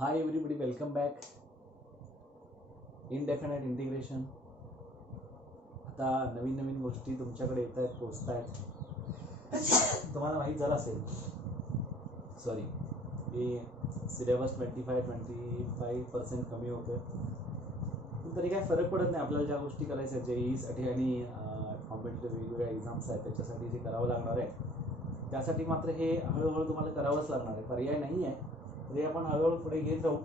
हाय everybody, welcome back. Indefinite integration. आता नवीन नवीन गोष्टी तुमच्याकडे येत आहेत, पोचत आहेत. तुम्हाला माहीत झालं असेल सॉरी की सिलेबस 25% कमी होतं. पण तरी काय फरक पडत नाही. आपल्याला ज्या गोष्टी करायच्या JEE आणि कॉम्पिटिटिव्ह वेगवेगळ्या एक्झाम्स आहेत त्याच्यासाठी जे करावं लागणार आहे त्यासाठी मात्र हे हळूहळू तुम्हाला करावंच लागणार आहे, पर्याय नाही आहे. तरी आपण हळूहळू पुढे घेत राहू.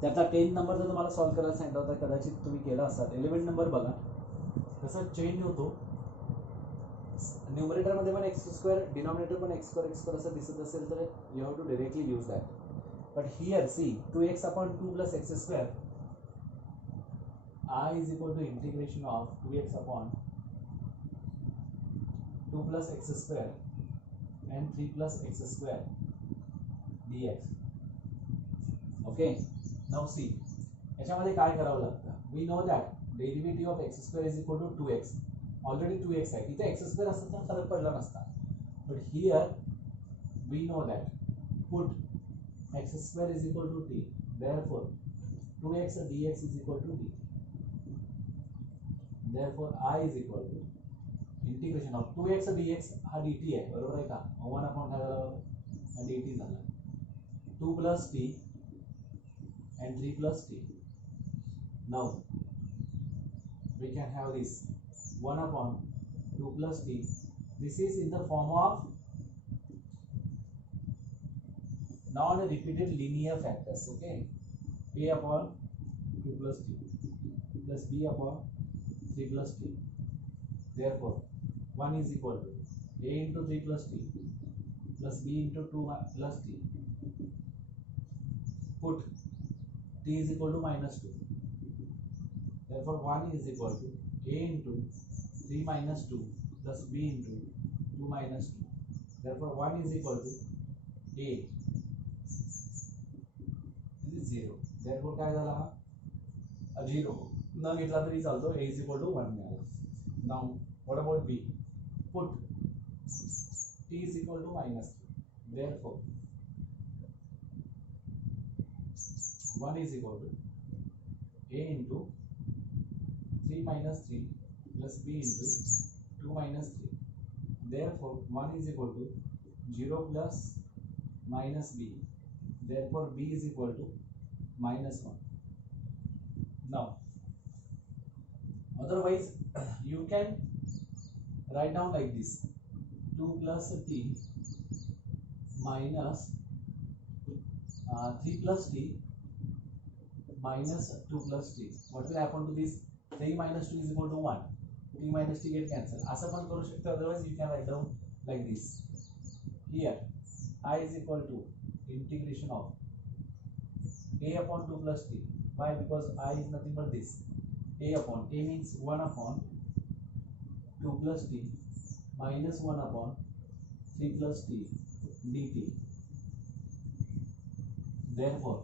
त्याचा 10 नंबर जर तुम्हाला सॉल्व्ह करायला सांगितलं होता, कदाचित तुम्ही केला असाल. 11 नंबर बघा कसा चेंज होतो. न्यूमरेटरमध्ये पण x2, डिनॉमिनेटर पण x2 असं दिसत असेल तर you have to directly use that. But here see 2x upon 2 plus x2 I is equal to integration of 2x upon 2 plus x square and 3 plus x square dx. Okay, now see, याच्यामध्ये काय करावं लागतं. we know that derivative of x square is equal to 2x. Already 2x आहे, इथे x square असतं तर फरक पडला नसता. but here we know that put x square is equal to t, therefore 2x dx is equal to dt. therefore I is equal to integration of 2x dx हा dt आहे, बरोबर आहे का. 1 अपॉन काय झाला, dt झाला. 2 plus t and 3 plus t. now we can have this 1 upon 2 plus t. this is in the form of non-repeated linear factors. okay, a upon 2 plus t plus b upon 3 plus t. therefore 1 is equal to a into 3 plus t plus b into 2 plus t. put t is equal to minus 2. therefore 1 is equal to a into 3 minus 2 plus b into 2 minus 2. therefore 1 is equal to a. this is 0. therefore काय झाला हा 0 न घेतला तरी चालतो. a is equal to 1 मिळाला. now what about b? put t is equal to minus 3. therefore 1 is equal to a into 3 minus 3 plus b into 2 minus 3. therefore 1 is equal to 0 plus minus b. therefore b is equal to minus 1. now otherwise you can write down like this: 2 plus t minus 3 plus t minus 2 plus t. what will happen to this? 3 minus 2 is equal to 1. t minus t get cancel. असं पण करू शकतो. otherwise you can write down like this. here I is equal to integration of a upon 2 plus t. why? because I is nothing but this. a means 1 upon 2 plus t minus 1 upon 3 plus t dt. therefore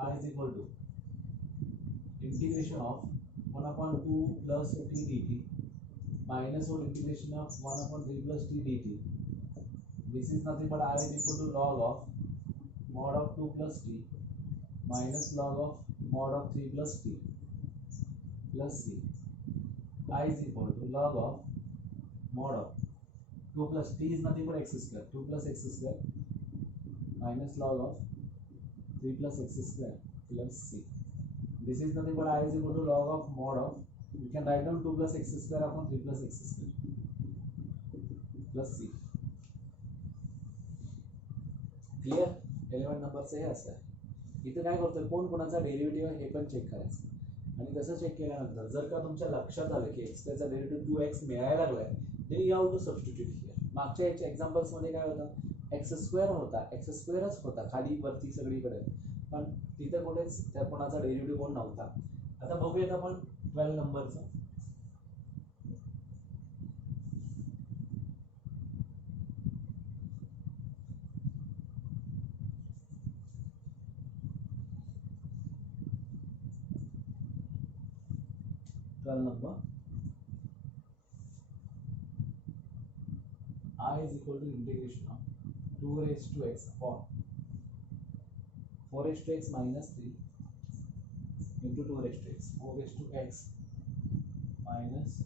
I is equal to integration of 1 upon 2 plus t dt minus or integration of 1 upon 3 plus t dt. this is nothing but I is equal to log of mod of 2 plus t minus log of mod of 3 plus t plus c. I is equal to log of mod of 2 plus t is nothing but x square, 2 plus x square minus log of 3 plus x square plus c. this is nothing but I is equal to log of mod of, you can write down 2 plus x square upon 3 plus x square plus c. Clear? 11 नंबरचं हे असं आहे. इथे काय करतोय, कोण कोणाचा derivative आहे हे पण चेक करायचं. आणि तसं चेक केल्यानंतर जर का तुमच्या लक्षात आलं की x त्याचा डेरिव्हेटिव्ह 2x मिळायला लागलाय, then you have to substitute here. मागच्या याच्या एक्झाम्पल्समध्ये काय होतं, x2 होता, x2च होता खाली वरती सगळीकडे, पण तिथे कुठेच त्या कोणाचा डेरिव्हेटिव्ह कोण नव्हता. आता बघूयात आपण 12 नंबरचं. number I is equal to integration of 2 raised to x upon 4 raised to x minus 3 into 2 raised to x, 4 raised to x minus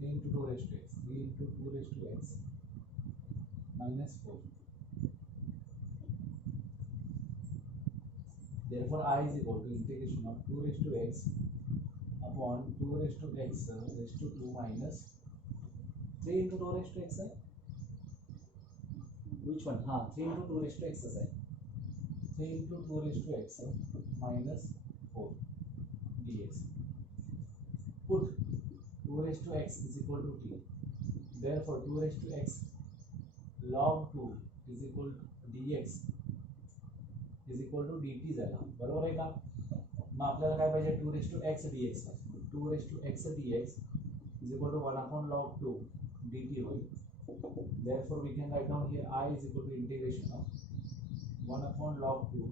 3 into 2 raised to x, 3 into 2 raised to x minus 4. Therefore, I is equal to integration of 2 raised to x upon 2 raised to x raised to 2 minus 3 into 2 raised to x है which one? हाँ 3 into 2 raised to x है 3 into 2 raised to x minus 4 dx. Put 2 raised to x is equal to t. Therefore 2 raised to x log 2 is equal to dx is equal to dt झाला. बरोबर आहे का? मग आपल्याला काय पाहिजे 2 raised to x dx. 2 raised to x dx is equal to 1 upon log 2 dt होईल. Therefore we can write down here I is equal to integration of 1 upon log 2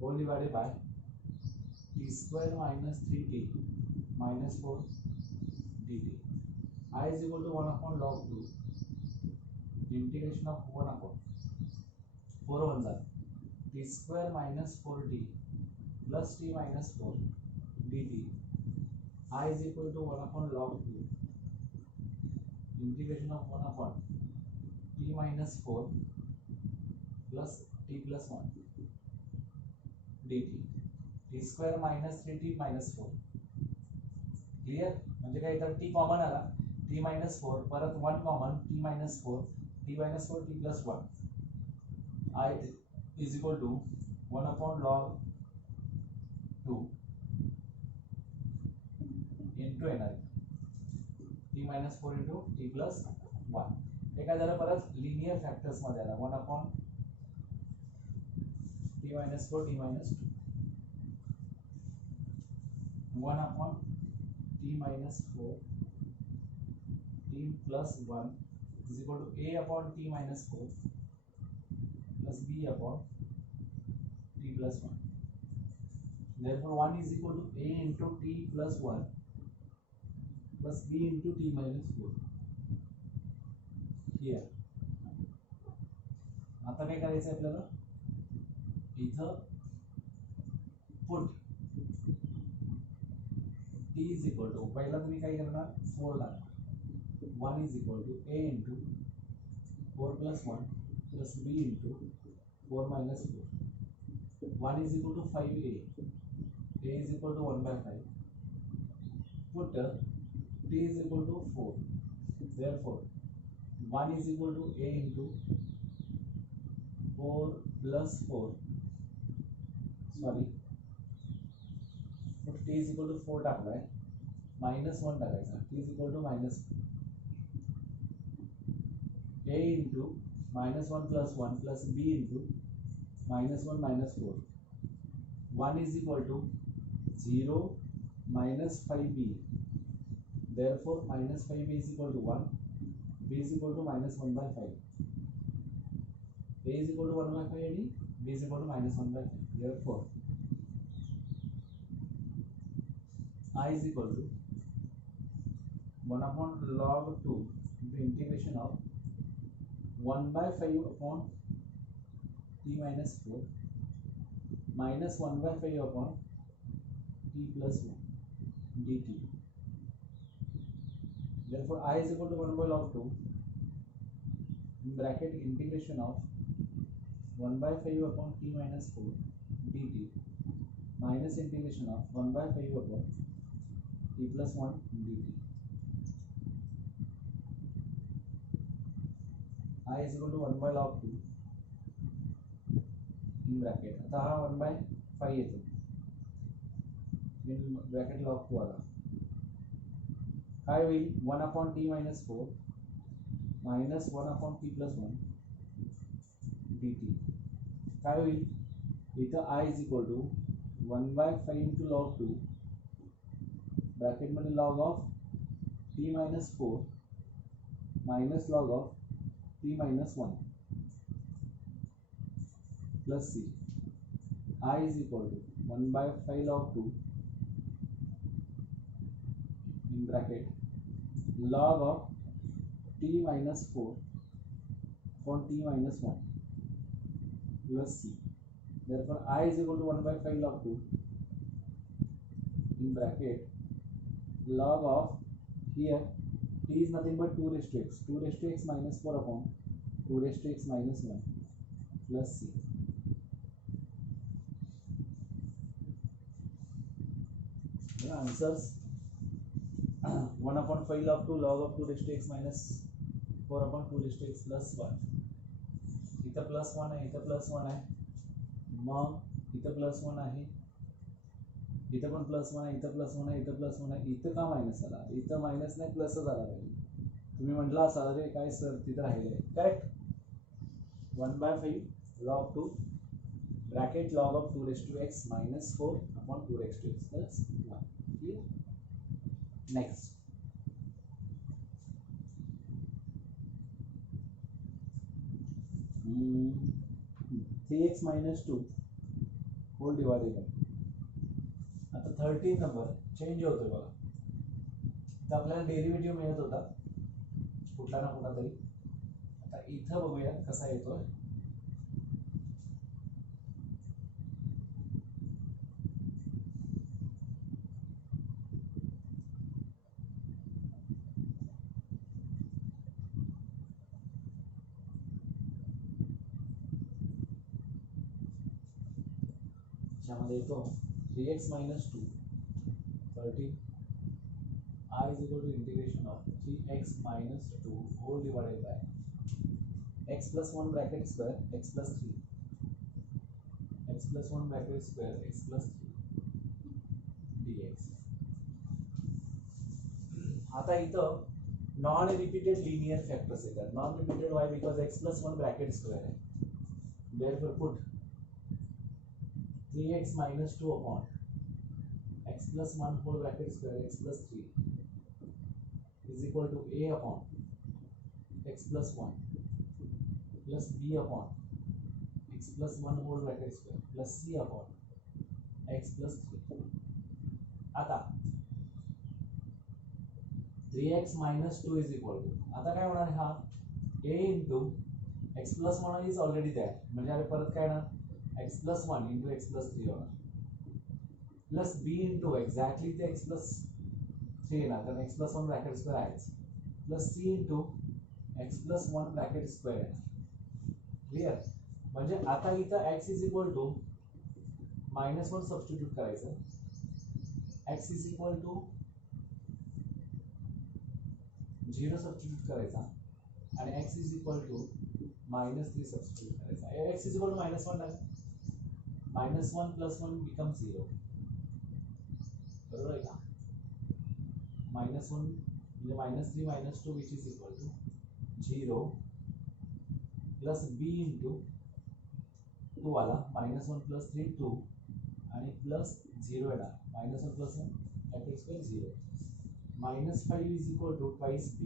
whole divided by t square minus 3t minus 4 dt. I is equal to 1 upon log 2 integration of 1 upon 4 1 t square minus 4t plus t minus 4 dt. I is equal to 1 upon log 2 integration of 1 upon t minus 4 plus t plus 1 dt. t square minus 3t minus 4. Clear? म्हणजे काय तर t common आला t minus 4 परत 1 common t minus 4 t minus 4 t plus 1. I is equal to 1 upon log 2 into n t minus 4 into t plus 1. हे काय झालं परत linear factors मध्ये आला 1 upon t minus 4 t minus 2 1 upon t minus 4 t plus 1 is equal to a upon t minus 4 plus b upon t plus 1. Therefore 1 is equal to a into t plus 1 plus b into t minus 4. Here आता काय करायचं आहे आपल्याला इथं put t is equal to पहिला तुम्ही काय करणार 4 टाकणार 1 is equal to a into 4 plus 1 plus b into 4 minus 4. 1 is equal to 5a. A is equal to 1 by 5. Put t is equal to 4. Therefore 1 is equal to a into 4 plus 4. Sorry. Put t is equal to 4 टाकलाय minus 1 टाकायचा. T is equal to minus a into minus 1 plus 1 plus b into minus 1 minus 4. 1 is equal to 0 minus 5b. Therefore minus 5b is equal to 1. B is equal to minus 1 by 5. A is equal to 1 by 5 and B is equal to minus 1 by 5. Therefore I is equal to 1 upon log 2 into integration of 1 by 5 upon t minus 4 minus 1 by 5 upon t plus 1 dt. Therefore I is equal to 1 by log 2 in bracket integration of 1 by 5 upon t minus 4 dt minus integration of 1 by 5 upon t plus 1 dt. I is equal to 1 by log 2 in bracket. आता हा 1 by 5 येतो in bracket log 2 आला काय होईल 1 upon t minus 4 minus 1 upon t plus 1 dt. काय होईल इथं I is equal to 1 by 5 into log 2 bracket मध्ये log of t minus 4 minus log of t minus 1 plus c. I is equal to 1 by 5 log 2 in bracket log of t minus 4 upon t minus 1 plus c. Therefore I is equal to 1 by 5 log 2 in bracket log of, here t is nothing but 2 raised to x, 2 raised to x minus 4 upon 2 raised to x minus 1 plus c. The answers 1 upon 5 log 2 log of 2 raised to x minus 4 upon 2 raised to x plus 1. इथं plus 1 आहे, इथं plus 1 आहे, मग इथं plus 1 आहे, इथं पण plus 1 आहे, इथं प्लस 1 आहे, इथं प्लस 1 आहे, इथं का मायनस आला? इथं मायनस नाही प्लसच आला पाहिजे. तुम्ही म्हटलं असाल अरे काय सर तिथं राहिलंय. Correct. 1 by 5 log 2 bracket log of 2 raised to x minus 4 upon 2 raised to x plus 1. Clear? Next. Hmm. 3x minus 2 whole divided by. आता 13 नंबर चेंज होतोय बघा. तर आपल्याला डेरिव्हेटिव्ह मिळत होता कुठला ना कुठला तरी. आता इथं बघूया कसा येतोय. त्यामध्ये येतो 3x minus 2 13 I is equal to integration of 3x minus 2 whole divided by x plus 1 bracket square x plus 3 x plus 1 bracket square x plus 3 dx. आता इथं नॉन रिपीटेड लिनियर फॅक्टर्स येतात. Non repeated why because x plus 1 bracket square आहे. Therefore put 3x minus 2 upon x plus 1 whole bracket square x plus 3 is equal to a upon x plus 1 plus b upon x plus 1 whole bracket square plus c upon x plus 3. आता 3x minus 2 is equal to, आता काय होणार हा a into x plus 1 is already there, म्हणजे अरे परत काय ना x plus 1 into x plus 3 होणार plus b into exactly the x plus 3 येणार कारण x plus 1 bracket square आहेच plus c into x plus 1 bracket square येणार. क्लिअर. म्हणजे आता इथं x is equal to -1 substitute करायचं, x is equal to 0 substitute करायचा आणि x is equal to -3 substitute करायचा. x is equal to -1 आहे, -1 plus 1 becomes 0. बरोबर आहे का? -1 म्हणजे -3 - 2 which is equal to 0 plus b into 2 वाला -1 plus 3 2 आणि plus 0 येणार. -1 plus 1 bracket square 0. -5 is equal to twice b.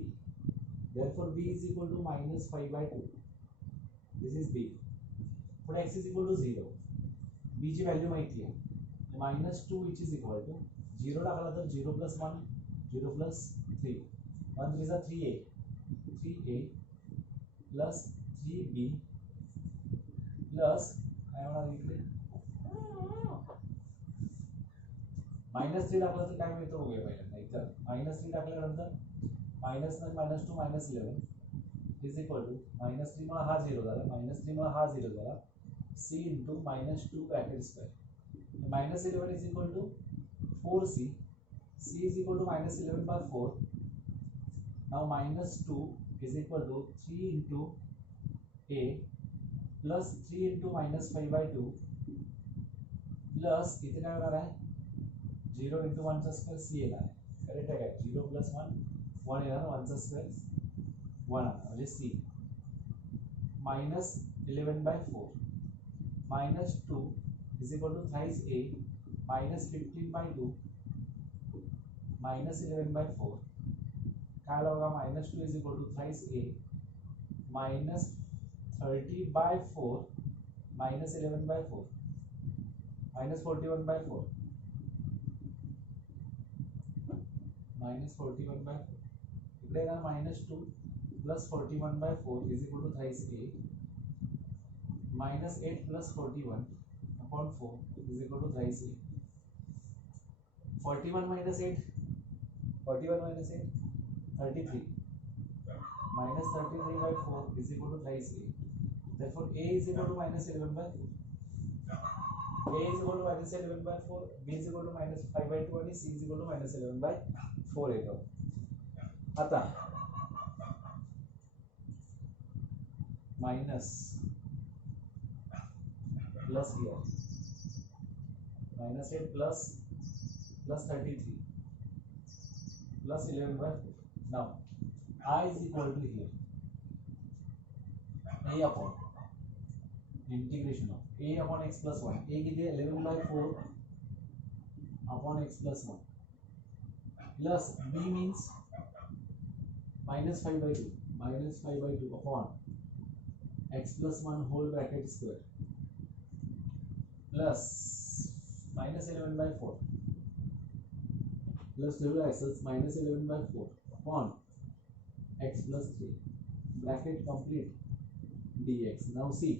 Therefore b is equal to -5 by 2. This is b. But x is equal to 0. b ची value माहिती आहे. -2 which is equal to 0 टाकला तर 0 plus 1 0 plus 3 1 3 is 3a 3a plus 3b plus काय होणार इकडे -3 टाकलं तर काय मिळतं बघूया पहिल्यांदा. इथं -3 टाकल्यानंतर -9 - 2 -11 is equal to -3 मुळे हा 0 झाला, -3 मुळे हा 0 झाला, c into -2 bracket square. -11 is equal to 4c. c is equal to -11 by 4. Now -2 is equal to 3 into a plus 3 into -5 by 2 plus इथे काय होणार आहे 0 into 1 चा स्क्वेअर c येणार आहे. करेक्ट आहे काय? 0 plus 1 1 येणार, 1 चा स्क्वेअर 1 आला म्हणजे c. -11 by 4 -2 is equal to thrice a -15 by 2 -11 by 4. काय होगा -2 is equal to thrice a -30 by 4 -11 by 4 -41 by 4 -41 by 4. इकडे येणार -2 plus 41 by 4 is equal to thrice a minus 8 plus 41 upon 4 is equal to thrice 8. 41 minus 8, 41 minus 8, 33. Minus 33 by 4 is equal to thrice 8. Therefore, A is equal to minus 11 by 4. A is equal to minus 11 by 4, B is equal to minus 5 by 2 and C is equal to minus 11 by 4 येतो. आता minus plus here minus 8 plus 33 plus 11 by 4. Now I is equal to here A upon integration of A upon x plus 1. A किती है 11 by 4 upon x plus 1 plus B means minus 5 by 2 upon x plus 1 whole bracket square plus minus 11 by 4 plus double axis minus 11 by 4 upon x plus 3 bracket complete dx. Now see,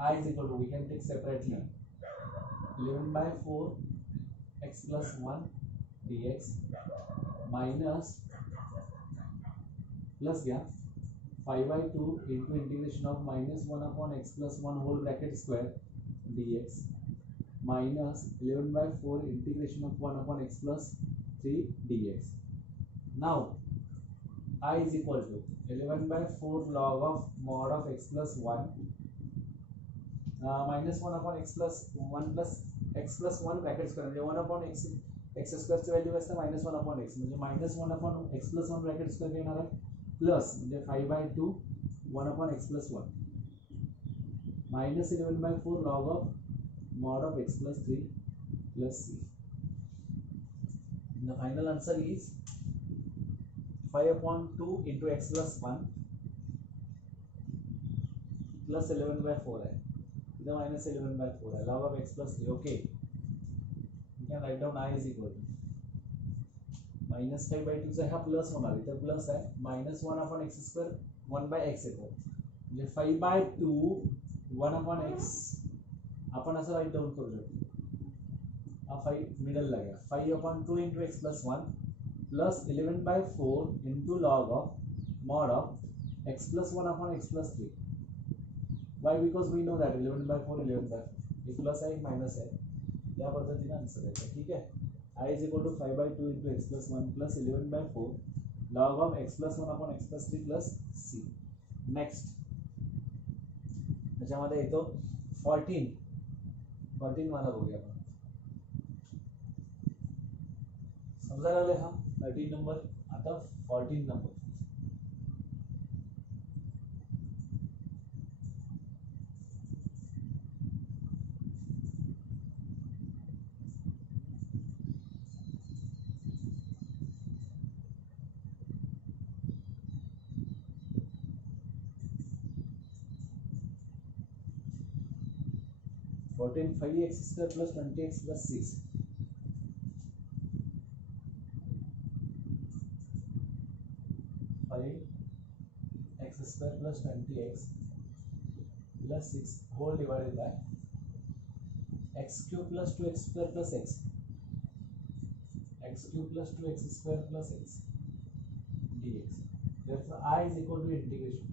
I is equal to, we can take separately 11 by 4 x plus 1 dx minus plus क्या 5 by 2 into integration of minus 1 upon x plus 1 whole bracket square dx minus 11 by 4 integration of 1 upon x plus 3 dx. Now I is equal to 11 by 4 log of mod of x plus 1 minus 1 upon x plus 1 bracket square म्हणजे 1 upon x square ची value असते minus 1 upon x म्हणजे minus 1 upon x plus 1 bracket square येणार आहे plus म्हणजे 5 by 2 1 upon x plus 1 minus 11 by 4 log of mod of x plus 3 plus c. The final answer is 5 upon 2 into x plus 1 plus 11 by 4 है इधर minus 11 by 4 है log of x plus 3. Okay, you can write down I is equal to minus 5 by 2 से हा plus होणार इधर plus है minus 1 upon x square 1 by x येतो म्हणजे 5 by 2 1 upon x आपण असं राइट डाउन करू शकतो हा 5 मिडल ला गया 5 upon 2 into x plus 1 plus 11 by 4 into log of mod of x plus 1 upon x plus 3. Why? Because we know that 11 by 4 11 by 4 एक plus है एक माइनस है या पद्धतीने आंसर है. ठीक है, I is equal to 5 by 2 into x plus 1 plus 11 by 4 log of x plus 1 upon x plus 3 plus c. Next त्याच्यामध्ये येतो 14 वाला बघूया आपण. समजायला लागले हा 13 नंबर. आता 14 number. Fourteen 5x square plus 20x plus 6. 5x square plus 20x plus 6 whole divided by x cube plus 2x square plus x. X cube plus 2x square plus x dx. Therefore, I is equal to integration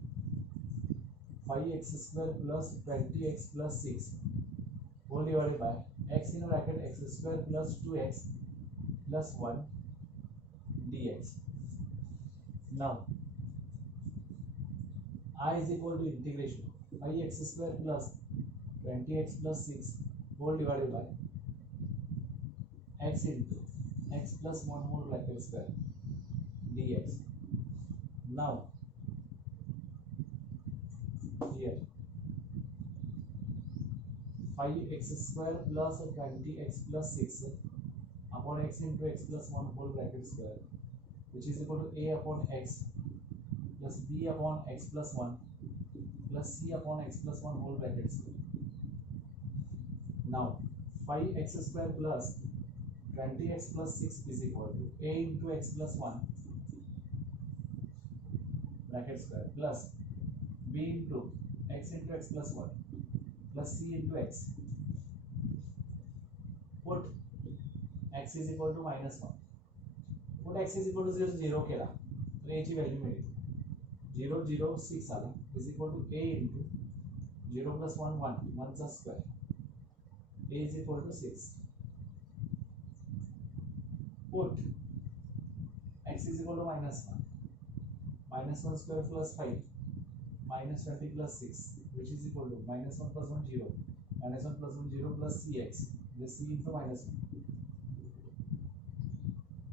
5x square plus 20x plus 6 whole divided by x in bracket x square plus 2x plus 1 dx. Now I is equal to integration 5x square plus 20x plus 6 whole divided by x into x plus 1 whole bracket square dx. Now here 5x square plus 20x plus 6 upon x into x plus 1 whole bracket square, which is equal to a upon x plus b upon x plus 1 plus c upon x plus 1 whole bracket square. Now 5x square plus 20x plus 6 is equal to a into x plus 1 bracket square plus b into x plus 1 plus c into x. Put x is equal to minus 1. Put x is equal to 0 0 केला तर याची value मिळेल 0 0 6 आला is equal to a into 0 plus 1 1 1 चा square a is equal to 6. Put x is equal to minus 1. Minus 1 square plus 5 minus 20 plus 6 which is equal to minus 1 plus 1 0 minus 1 plus 1 0 plus cx the c into minus 1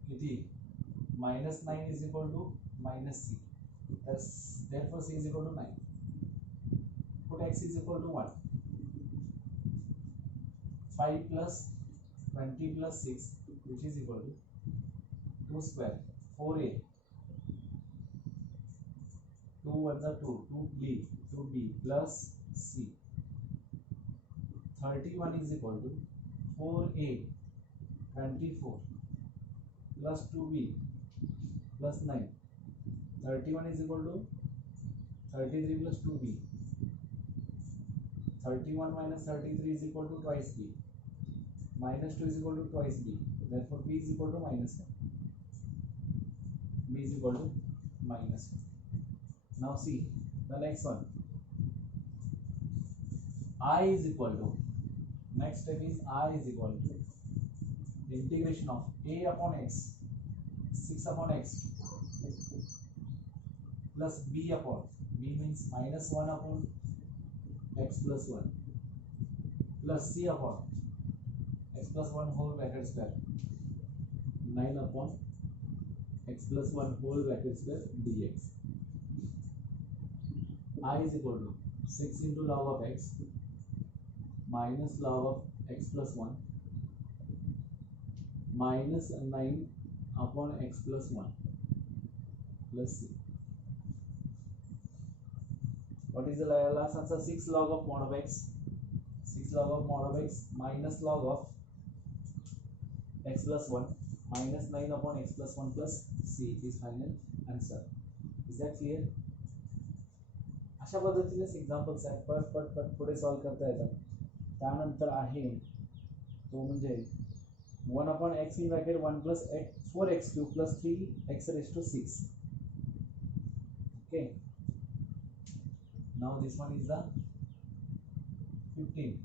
किती minus 9 is equal to minus c thus therefore c is equal to 9. Put x is equal to 1. 5 plus 20 plus 6 which is equal to 2 square 4a 2 1 2 2b plus c 31 is equal to 4a 24 plus 2b plus 9 31 is equal to 33 plus 2b 31 minus 33 is equal to twice b minus 2 is equal to twice b therefore b is equal to minus 1. B is equal to minus 1. Now see the next one. I is equal to next step is I is equal to integration of a upon x 6 upon x plus b upon b means minus 1 upon x plus 1 plus c upon x plus 1 whole bracket square 9 upon x plus 1 whole bracket square dx. I is equal to 6 into log of x minus log of x plus 1 minus 9 upon x plus 1 plus c. What is the last answer? 6 log of mod of x 6 log of mod of x minus log of x plus 1 minus 9 upon x plus 1 plus c is final answer. Is that clear? अशा पद्धतीनेच examples आहेत पट पट पट पुढे solve करता येतात. त्यानंतर आहे तो म्हणजे 1 upon x in bracket 1 plus 4x cube plus 3x raised to 6. Okay, now this one is the 15.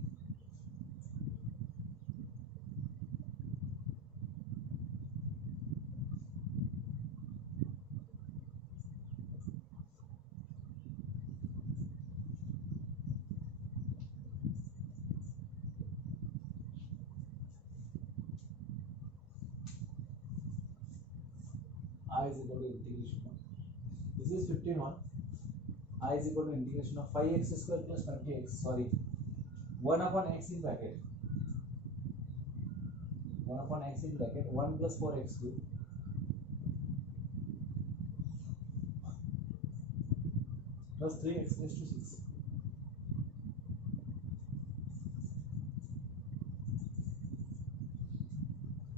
I is equal to integration of this is 51. I is equal to integration of 5x square plus 20x 1 upon x in bracket 1 upon x in bracket 1 plus 4x cube plus 3x raised to 6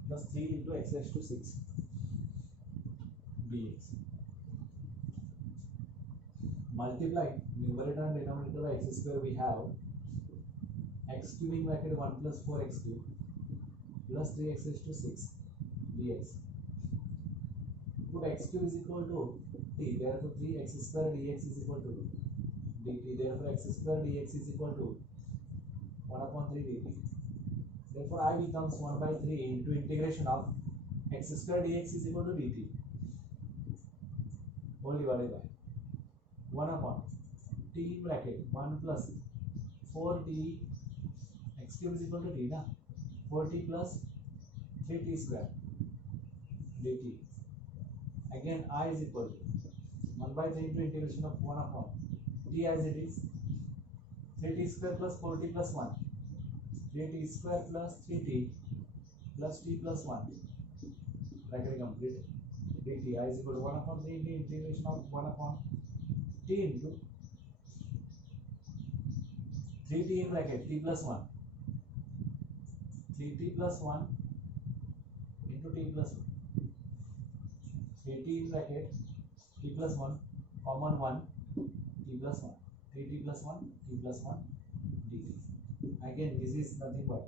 plus 3 into x raised to 6 dx. Multiply numerator and denominator by x square we have x cube in bracket 1 plus 4x cube plus 3x raised to 6 dx. Put x cube is equal to t, therefore 3x square dx is equal to dt, therefore x square dx is equal to 1 upon 3 dt. Therefore I becomes 1 by 3 into integration of x square dx is equal to dt whole divided by 1 upon t in bracket 1 plus 4t x cube is equal to t na 4t plus 3t square dt. Again I is equal to 1 by 3 into integration of 1 upon t as it is 3t square plus 4t plus 1 3t square plus 3t plus t plus 1 bracket complete dt. I is equal to 1 upon 3 into integration of 1 upon t into 3t in bracket t plus 1 3t plus 1 into t plus 1 3t in bracket t plus 1 common 1 t plus 1 3t plus 1 t plus 1 dt. Again, this is nothing but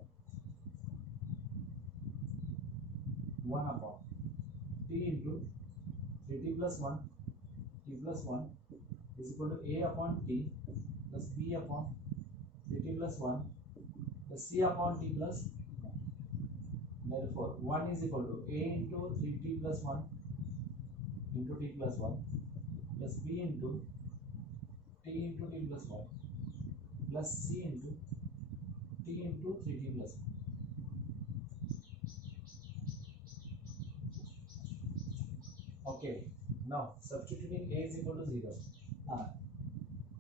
1 upon t into 3t plus 1 t plus 1 is equal to a upon t plus b upon 3t plus 1 plus c upon t plus 1. Therefore, 1 is equal to a into 3t plus 1 into t plus 1 plus b into t into t plus 1 plus c into t into 3t plus 1. Okay, now substituting a is equal to 0.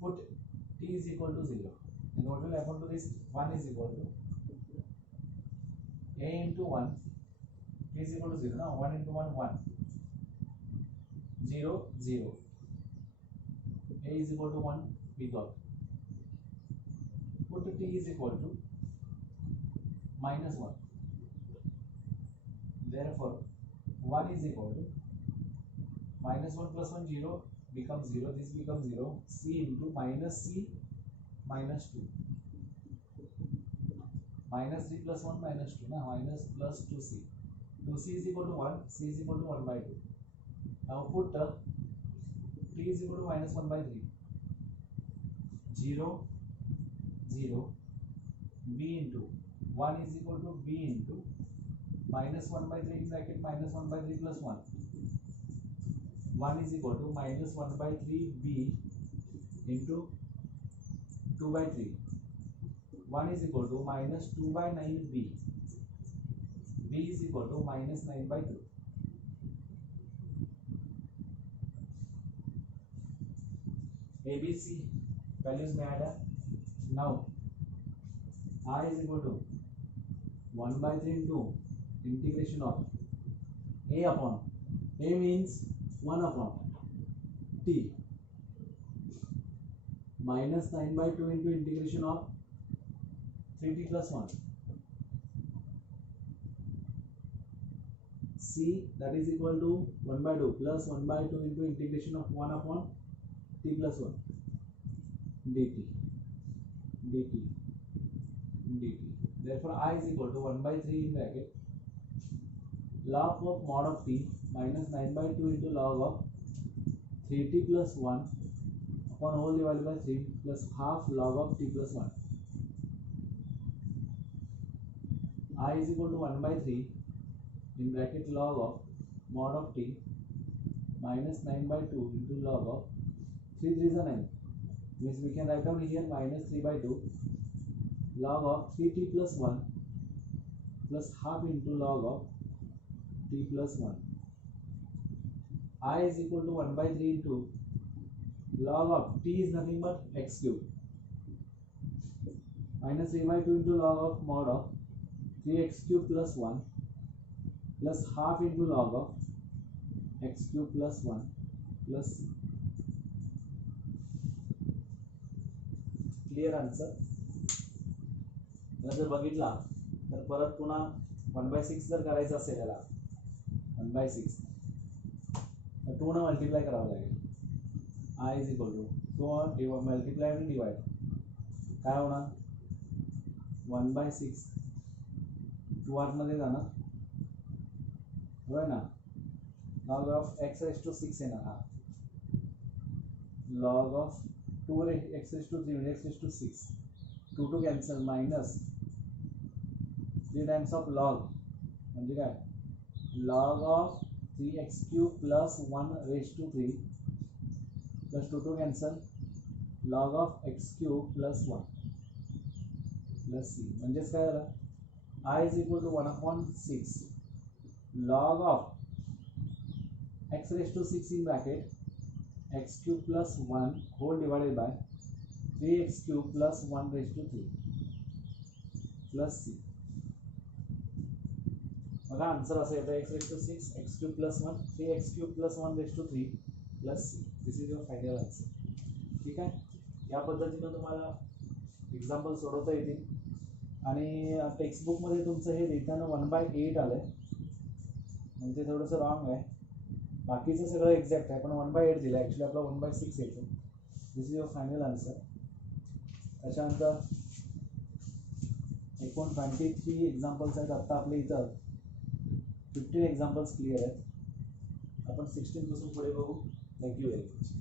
Put t is equal to 0. And what will happen to this? 1 is equal to a into 1. T is equal to 0. Now 1 into 1, 1. 0, 0. A is equal to 1, we got. Put t is equal to minus 1. Therefore, 1 is equal to minus 1 plus 1, 0 becomes 0. This becomes 0. C into minus c minus 2. Minus 3 plus 1 minus 2. Now minus plus 2c. 2c is equal to 1. C is equal to 1 by 2. Now put t is equal to minus 1 by 3. 0, 0. B into 1 is equal to b into minus 1 by 3 in bracket minus 1 by 3 plus 1. 1 is equal to minus 1 by 3b into 2 by 3. 1 is equal to minus 2 by 9b. B is equal to minus 9 by 2. ABC values may add up. Now I is equal to 1 by 3 into integration of a upon a means 1 upon t minus 9 by 2 into integration of 3t plus 1 c, that is equal to 1 by 2 plus 1 by 2 into integration of 1 upon t plus 1 dt dt dt. Therefore, I is equal to 1 by 3 in bracket log of mod of t minus 9 by 2 into log of 3t plus 1 upon whole divided by 3 plus half log of t plus 1. I is equal to 1 by 3 in bracket log of mod of t minus 9 by 2 into log of 3 3 is 9. Means we can write down here minus 3 by 2 log of 3t plus 1 plus half into log of t plus 1. I is equal to 1 by 3 into log of t is nothing but x cube minus 3 by 2 into log of mod of 3x cube plus 1 plus half into log of x cube plus 1 plus c. Clear answer. जर बघितला तर परत पुन्हा 1/6 जर करायचं असेल याला 1/6 तर 2 ने मल्टिप्लाय करावं लागेल. I is equal to 2 multiply आणि डिवाइड काय होणार 1/6 2 आत मध्ये जाणार होय ना. log of x raised to 6 येणार हा log of 2 x raised to 3 x raised to 6 2 to cancel minus 3 times of log म्हणजे काय log of 3x cube plus 1 raised to 3 plus 2 to cancel log of x cube plus 1 plus c म्हणजेच काय झालं I is equal to 1 upon 6 log of x raised to 6 in bracket x cube plus 1 whole divided by 3x cube plus 1 raised to 3 plus c. बघा answer असं येतं x raised to 6 x cube plus 1 3x cube plus 1 raised to 3 plus c. This is your final answer. ठीक आहे. या पद्धतीने तुम्हाला example सोडवता येतील आणि टेक्स्टबुकमध्ये तुमचं हे लिहिताना 1/8 आलंय म्हणजे थोडंसं रॉंग आहे. बाकीचं सगळं एक्झॅक्ट आहे पण 1/8 दिलं आहे. ॲक्च्युली आपला 1/6 येतो. This is your final answer. त्याच्यानंतर एकूण 23 एक्झाम्पल्स आहेत आत्ता आपल्या इथं. 15 एक्झाम्पल्स क्लिअर आहेत. आपण 16 पासून पुढे बघू. Thank you very much.